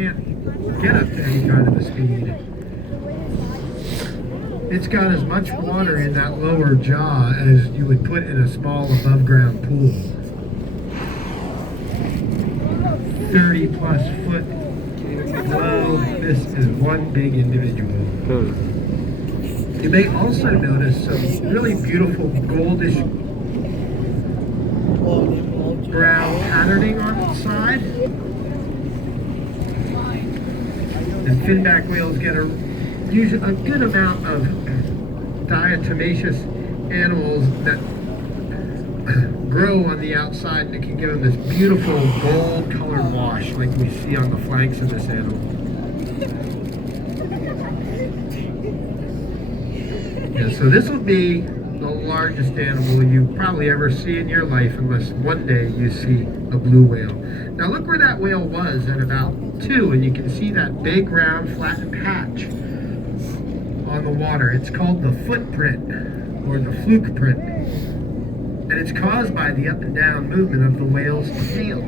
can't get up to any kind of a speed. It's got as much water in that lower jaw as you would put in a small above ground pool. 30 plus foot glow. This is one big individual. You may also notice some really beautiful goldish brown patterning on its side. And finback whales get a good amount of diatomaceous animals that grow on the outside, and it can give them this beautiful gold colored wash like we see on the flanks of this animal. Yeah, so this will be the largest animal you probably ever see in your life, unless one day you see a blue whale. Now look where that whale was at about 2, and you can see that big round flattened patch on the water. It's called the footprint or the fluke print, and it's caused by the up and down movement of the whale's tail.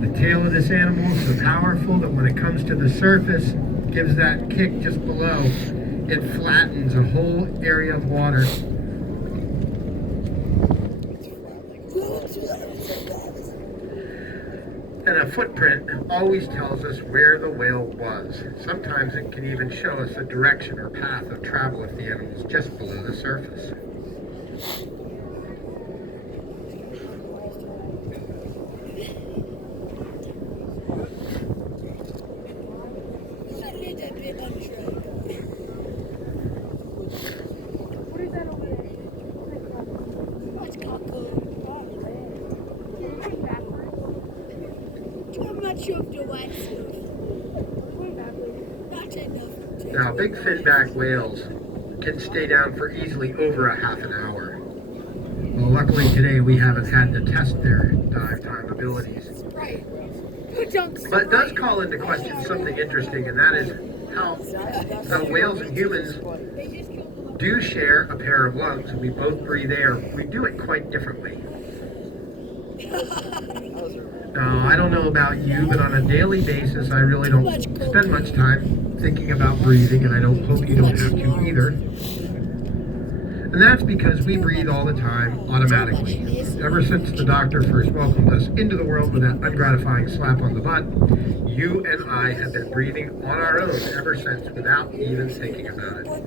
The tail of this animal is so powerful that when it comes to the surface, gives that kick just below, it flattens a whole area of water. And a footprint always tells us where the whale was. Sometimes it can even show us a direction or path of travel if the animal is just below the surface. Now, big finback whales can stay down for easily over a half an hour. Well, luckily today we haven't had to test their dive time abilities. But it does call into question something interesting, and that is how whales and humans do share a pair of lungs, and we both breathe air. We do it quite differently. Now, I don't know about you, but on a daily basis, I really don't spend much time thinking about breathing, and I don't hope you don't have to either. And that's because we breathe all the time automatically. Ever since the doctor first welcomed us into the world with that ungratifying slap on the butt, you and I have been breathing on our own ever since without even thinking about it.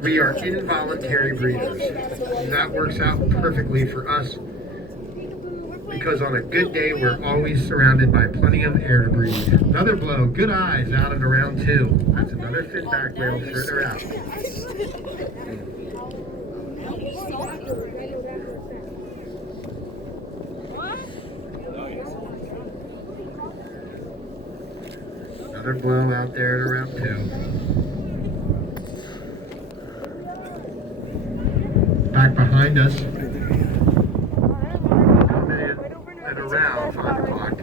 We are involuntary breathers. And that works out perfectly for us, because on a good day, we're always surrounded by plenty of air to breathe. Another blow, good eyes out at around 2. That's another finback whale further out. Another blow out there at around 2. Back behind us. Around 5 o'clock.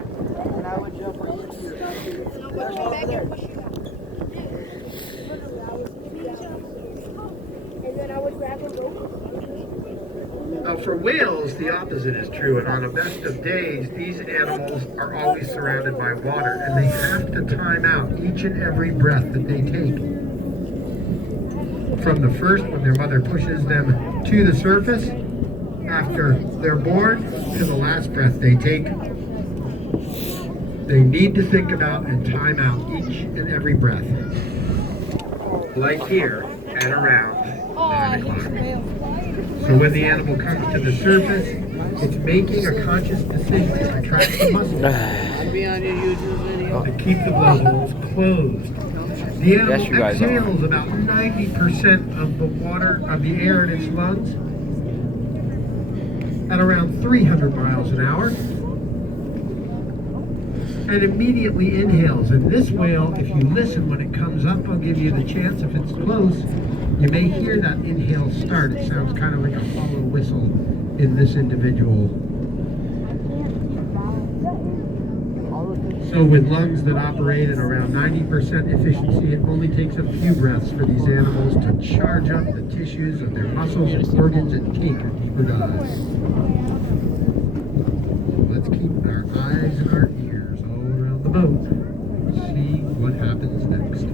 For whales, the opposite is true, and on the best of days, these animals are always surrounded by water, and they have to time out each and every breath that they take. From the first, when their mother pushes them to the surface, after they're born, to the last breath they take. They need to think about and time out each and every breath. Like here at around 9 o'clock. So when the animal comes to the surface, it's making a conscious decision to contract the muscles to keep the blowholes closed. The animal exhales about 90% of the water, of the air in its lungs, at around 300 miles an hour, and immediately inhales. And this whale, if you listen when it comes up, I'll give you the chance, if it's close, you may hear that inhale start. It sounds kind of like a hollow whistle in this individual. So with lungs that operate at around 90% efficiency, it only takes a few breaths for these animals to charge up the tissues of their muscles and organs and take a deeper dive. So let's keep our eyes and our ears all around the boat. See what happens next.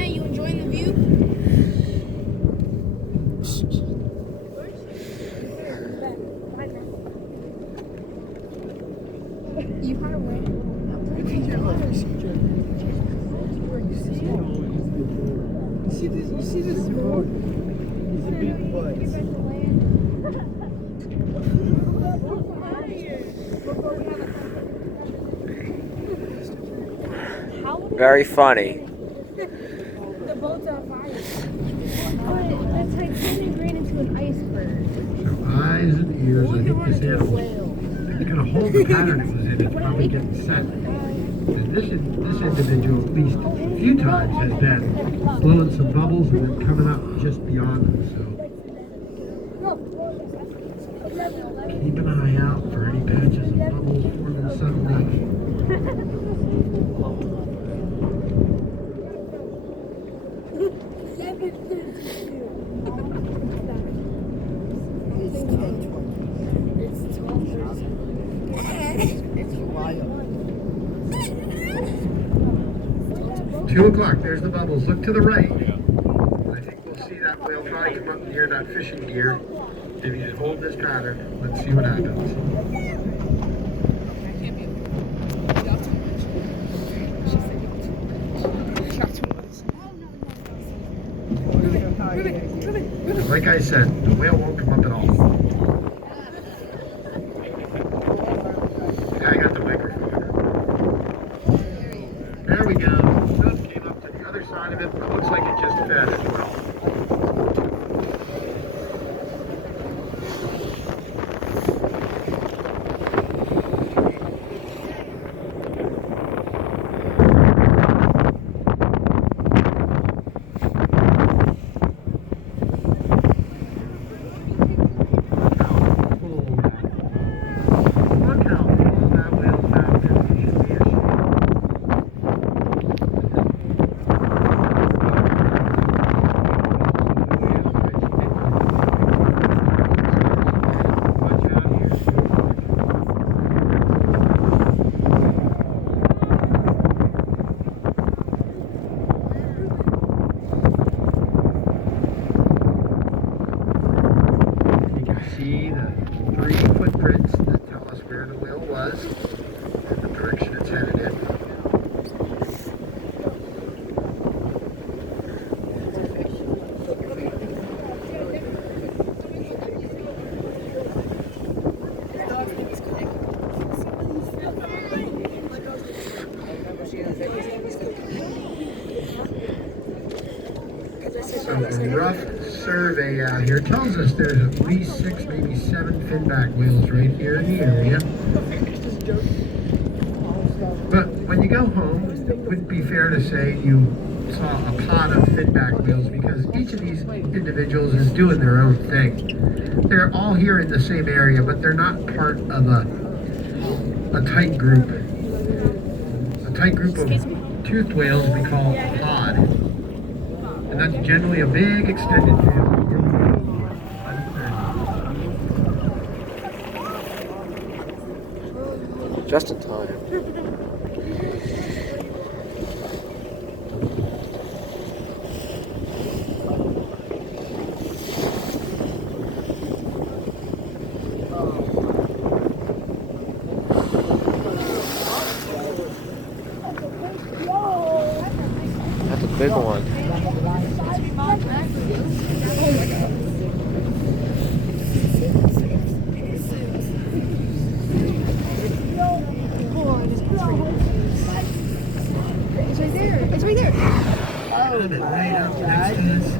You enjoying the view? You had a win. You see this road? He's a big buzz. Very funny. The boat's on fire. The Titanic ran into an iceberg. So eyes and ears, I think this animal is going to hold the pattern it was in. It's probably getting set. And this individual, at least a few times, has been blowing some bubbles and then coming up just beyond them. So keep an eye out for any patches of bubbles forming suddenly. It's wild. 2 o'clock, there's the bubbles. Look to the right. I think we'll see that whale probably come up near that fishing gear. If you just hold this pattern, let's see what happens. Like I said, the whale won't come up at all. I got the microphone. There we go. Just came up to the other side of it, but it looks like it just fed as well. See the 3 footprints that tell us where the whale was and the direction it's headed in. So a rough survey out here tells us there's at least 6, maybe 7 finback whales right here in the area. But when you go home, it would be fair to say you saw a pod of finback whales because each of these individuals is doing their own thing. They're all here in the same area, but they're not part of a tight group. A tight group of toothed whales we call a pod. And that's generally a big extended family. Just in time. That's a big one. coming right up next to us.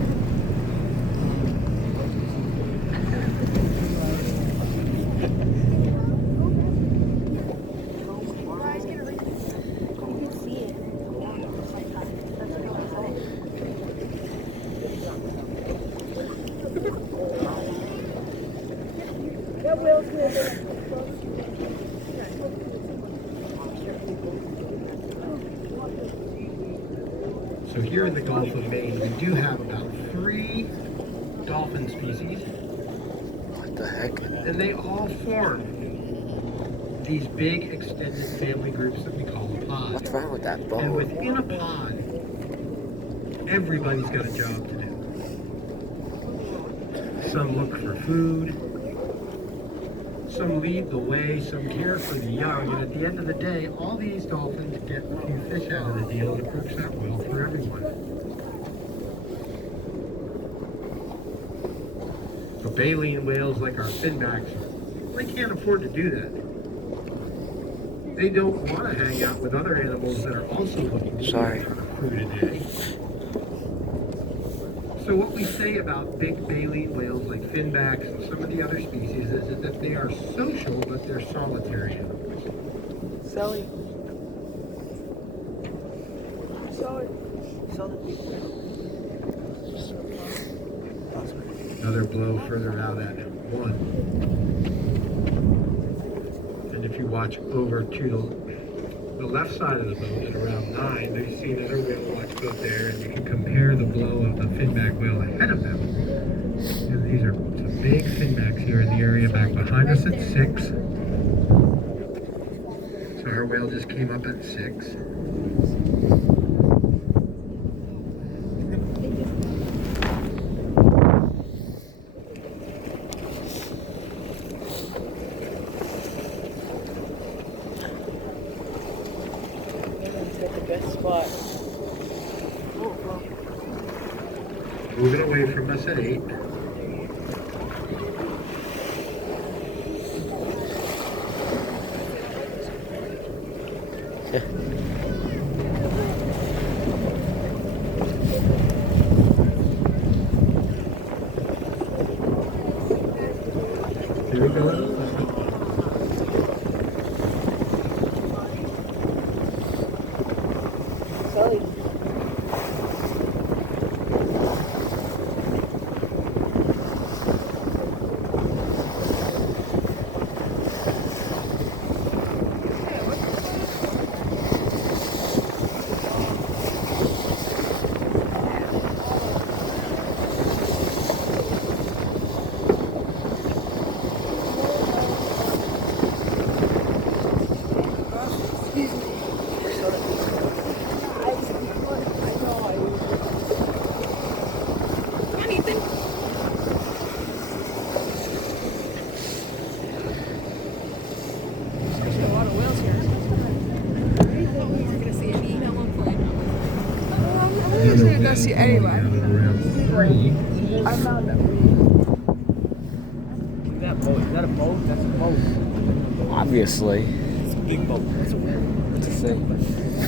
So here in the Gulf of Maine, we do have about 3 dolphin species. What the heck? And they all form these big extended family groups that we call a pod. What's wrong with that And boat? within a pod, everybody's got a job to do. Some look for food, some lead the way, some care for the young, and at the end of the day, all these dolphins get a few fish out of the deal, and it works out well for everyone. But baleen whales, like our finbacks, they can't afford to do that. They don't want to hang out with other animals that are also looking for food a day. So what we say about big baleen whales like finbacks and some of the other species is that they are social, but they're solitary animals. Sally. Another blow further out at 1. And if you watch over to the left side of the boat at around 9, you see another whale watch boat there, and you can compare the blow of the finback whale ahead of them. And these are some big finbacks here in the area back behind us at 6. So our whale just came up at 6. Moving away from us at 8. Here we go. Go see anyone. Around 3. I found them. That boat, is that a boat? That's a boat. Obviously. It's a big boat. That's a whale. What's it say?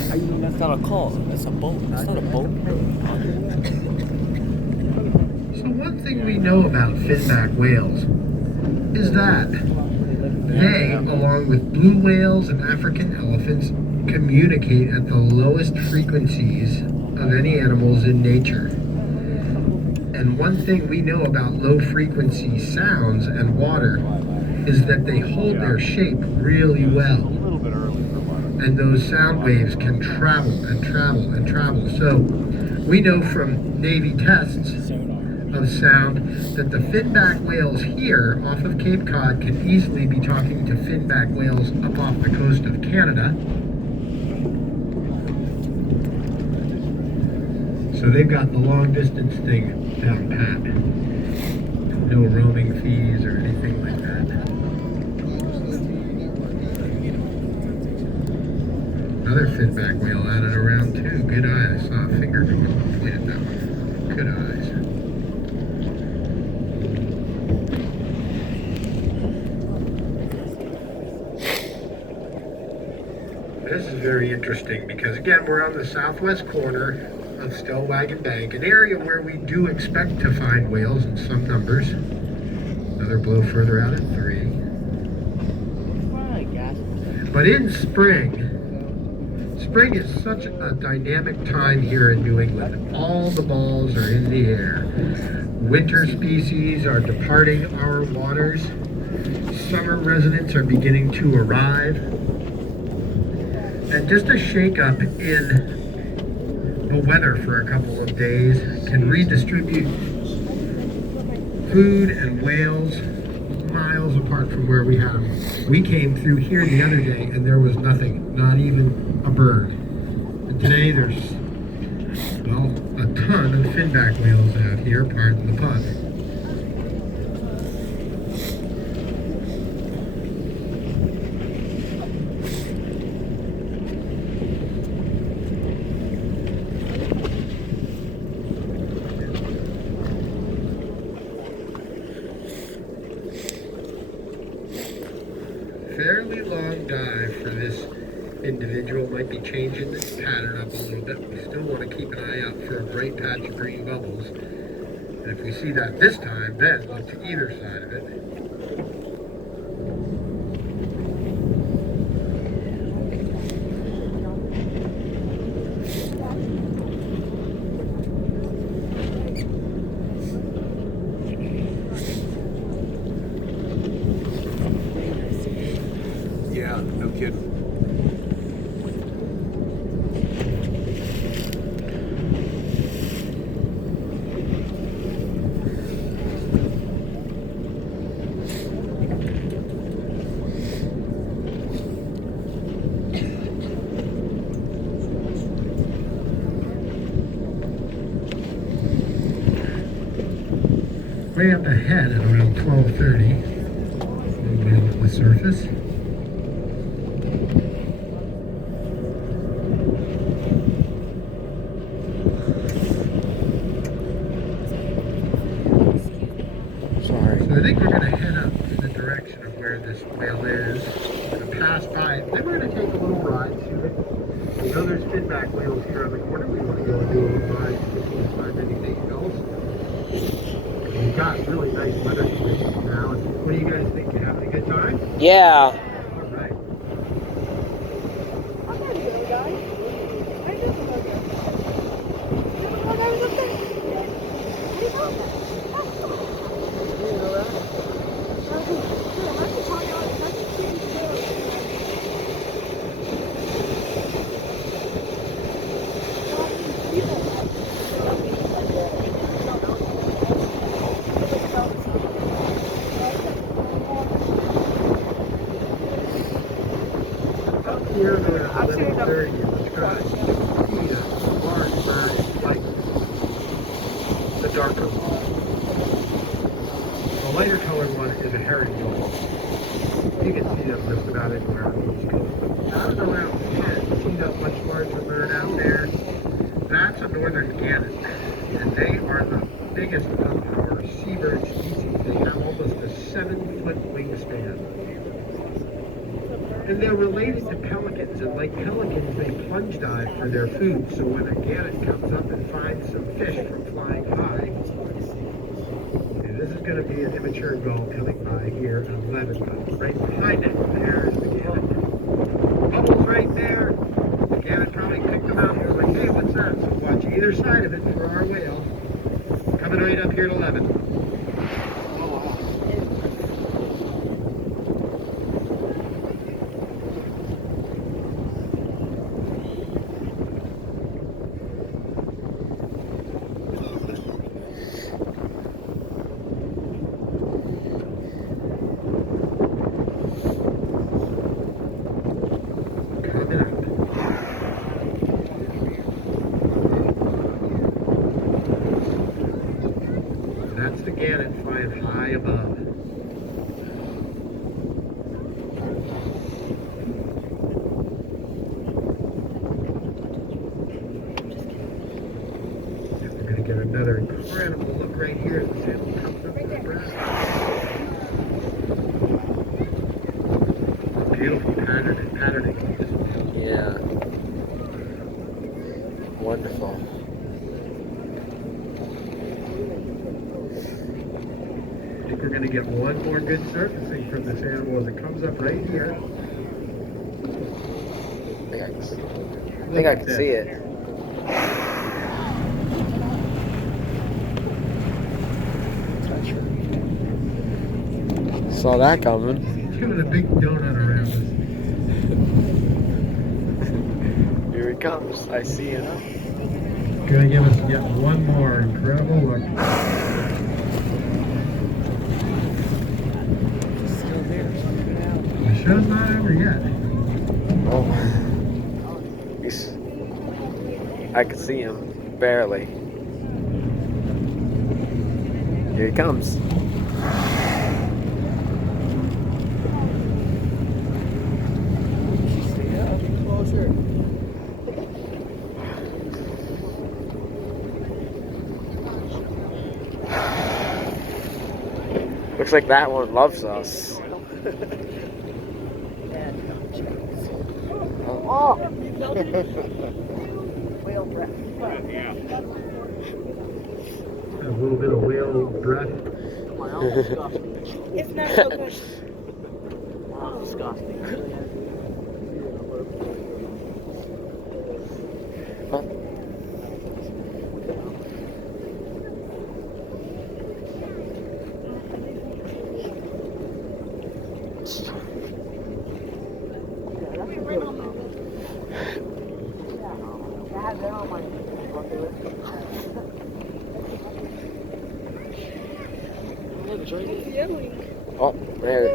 How you know that's not a car? That's a boat. That's not a boat. So one thing we know about finback whales is that they, along with blue whales and African elephants, communicate at the lowest frequencies of any animals in nature. And one thing we know about low frequency sounds and water is that they hold their shape really well. And those sound waves can travel and travel and travel. So we know from Navy tests of sound that the finback whales here off of Cape Cod can easily be talking to finback whales up off the coast of Canada. So they've got the long distance thing down pat. No roaming fees or anything like that. Another finback whale out at around 2. Good eye. I saw a finger going hopefully at that one. Good eyes. This is very interesting because again we're on the southwest corner of Stellwagen Bank, an area where we do expect to find whales in some numbers. Another blow further out at 3. But in spring is such a dynamic time here in New England. All the balls are in the air. Winter species are departing our waters. Summer residents are beginning to arrive. And just a shake-up in the weather for a couple of days can redistribute food and whales miles apart from where we had them. We came through here the other day and there was nothing, not even a bird. And today there's, well, a ton of finback whales out here, pardon the pun. Fairly long dive for this individual. Might be changing this pattern up a little bit. We still want to keep an eye out for a bright patch of green bubbles. And if we see that this time, then look to either side of it. Yeah, no kidding. Way up ahead at around 12:30. Whale at the surface. Sorry. So I think we're going to head up in the direction of where this whale is. We're going to pass by it. Then we're going to take a little ride to it. We know there's finback whales here on the corner. We want to go and do a little ride to see if we can find anything else. We've got really nice weather conditions now. What do you guys think? You having a good time? Yeah. All right. I'm ready to go, guys. I just love it. You know what I was up there? How do you know that? You know that? I can talk out. I can see you. Up here at 11:30 in the sky, you can see a large bird in flight. The darker one. The lighter colored one is a herring gull. You can see them just about anywhere on the East Coast. But out at around 10, see that much larger bird out there? That's a northern gannet. And they are the biggest of our seabird species. They have almost a 7-foot wingspan. And they're related to pelicans, and like pelicans, they plunge dive for their food. So when a gannet comes up and finds some fish from flying high, and this is going to be an immature gull coming by here at 11, but right behind it, there is the gannet. Bubbles right there. The gannet probably picked them out and was like, hey, what's that? So watch either side of it for our whale. Coming right up here at 11. That's the gannet flying high above. And we're going to get another incredible look right here as the sail comes up to the breast. Beautiful patterning. Yeah. Wonderful. to get one more good surfacing from this animal as it comes up right here. I think I can see it. Saw that coming. Doing a big donut around us. Here he comes. I see it. Gonna give us yet one more incredible look. Still there. The show's not over yet. Oh. I can see him. Barely. Here he comes. Closer. Looks like that one loves us. Oh! Whale breath. A little bit of whale breath. It's not so good. Disgusting. Oh, there.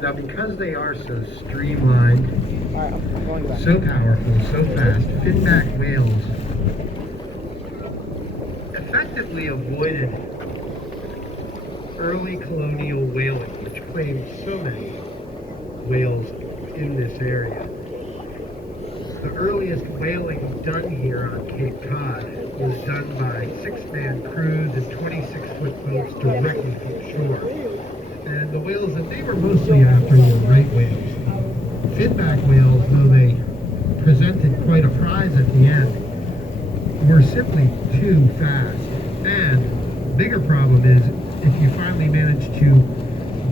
Now, because they are so streamlined, Alright, I'm going back. so powerful, so fast, finback whales effectively avoided early colonial whaling, which claimed so many whales in this area. The earliest whaling done here on Cape Cod was done by 6-man crews and 26-foot boats directly from shore. And the whales that they were mostly after were right whales. Finback whales, though they presented quite a prize at the end, were simply too fast. And the bigger problem is, if you finally managed to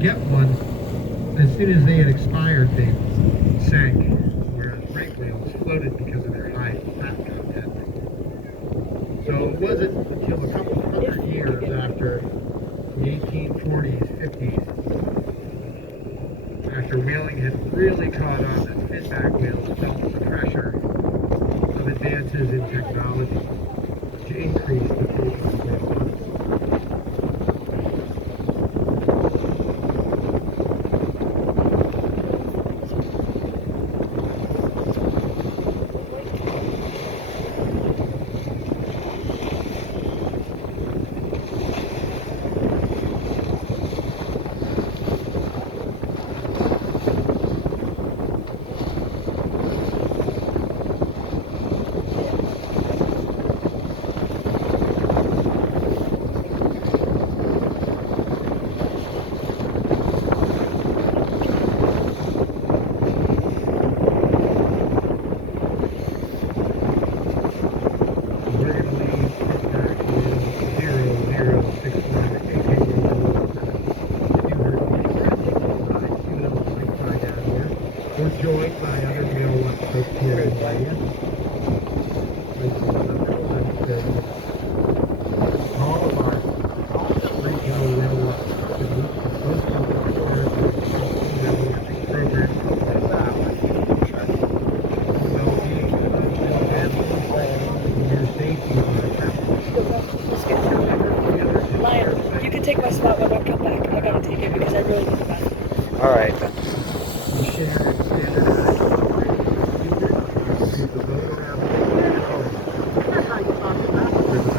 get one, as soon as they had expired, they sank, whereas right whales floated because of their high fat content. So it wasn't until a couple hundred years after the 1840s, 50s, after whaling had really caught on, that finback whales felt the pressure of advances in technology to increase the take of their boats. Joined by other male folks here in India. All of our regional railroad companies, most of them are programs for well-being of your safety of our Lion, you can take my spot when I come back. I gotta take it because I really need the bathroom. Alright. We share and standardize operating procedures to the boat around the That's how you talk about the river.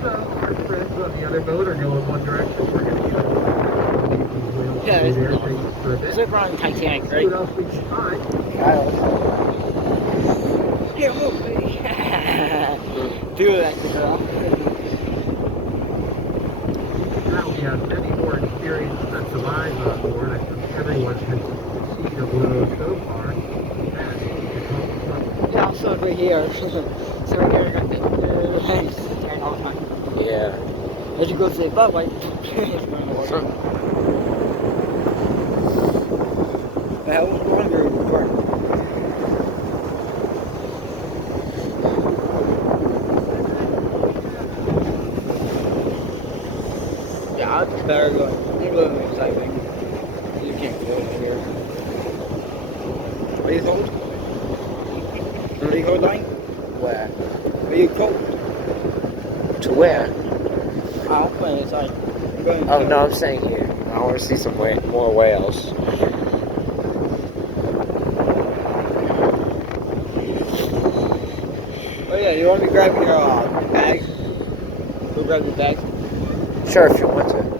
So our friends on the other boat are going one direction. We're going to go Yeah, there for a bit. It's like on Titanic, See right? what else we can find. Here, move, baby. Do that, girl. Now we have many more experienced sets of eyes on board. I think everyone has seen a blow so far. Yeah, I'll start right here. So right there. Thanks. All the time. Yeah. As you go to the above, like. How longer is the car? Yeah, I'd better go. You go in the recycling. You can't go in here. Are you cold? Are you cold, Dane? Where? Are you cold? To where? I'm going inside. I'm going Oh inside. no, I'm staying here. I want to see some more whales. Oh yeah, you want me to grab your bag? Go grab your bag. Sure, if you want to.